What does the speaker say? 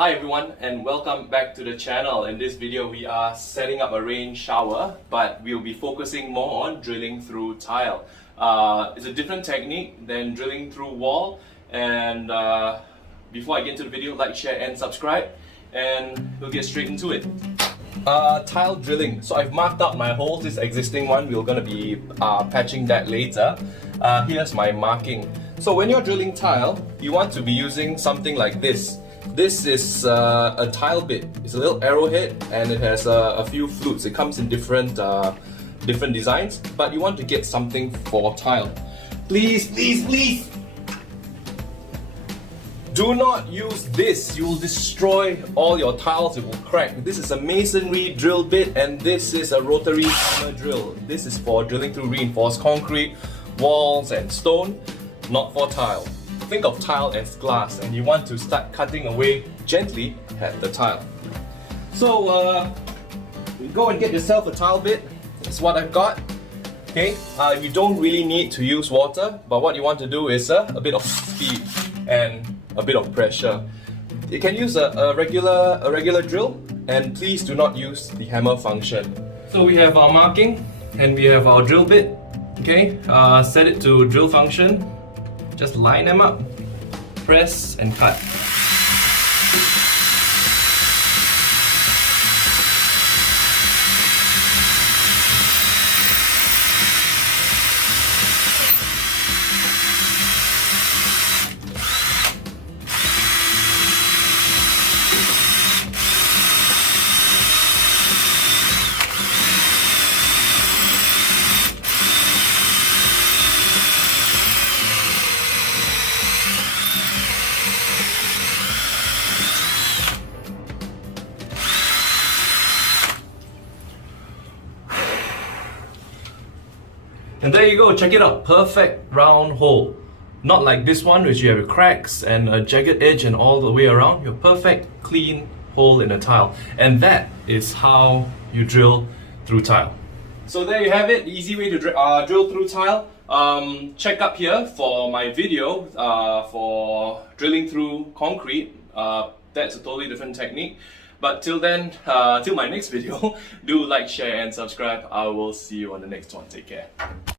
Hi everyone and welcome back to the channel. In this video we are setting up a rain shower, but we'll be focusing more on drilling through tile. It's a different technique than drilling through wall, and before I get into the video, like, share and subscribe, and we'll get straight into it. Tile drilling. So I've marked out my holes. This existing one, we're going to be patching that later. Here's my marking. So when you're drilling tile, you want to be using something like this. This is a tile bit. It's a little arrowhead and it has a few flutes. It comes in different designs, but you want to get something for tile. Please, please, please! Do not use this. You will destroy all your tiles. It will crack. This is a masonry drill bit and this is a rotary hammer drill. This is for drilling through reinforced concrete, walls and stone, not for tile. Think of tile as glass and you want to start cutting away gently at the tile. So go and get yourself a tile bit. That's what I've got. Okay, you don't really need to use water, but what you want to do is a bit of speed and a bit of pressure. You can use a regular drill, and please do not use the hammer function. So we have our marking and we have our drill bit. Okay, set it to drill function. Just line them up, press and cut. And there you go, check it out, perfect round hole. Not like this one which you have cracks and a jagged edge and all the way around. Your perfect clean hole in a tile. And that is how you drill through tile. So there you have it, the easy way to drill through tile. Check up here for my video for drilling through concrete. That's a totally different technique. But till then, till my next video, do like, share and subscribe. I will see you on the next one. Take care.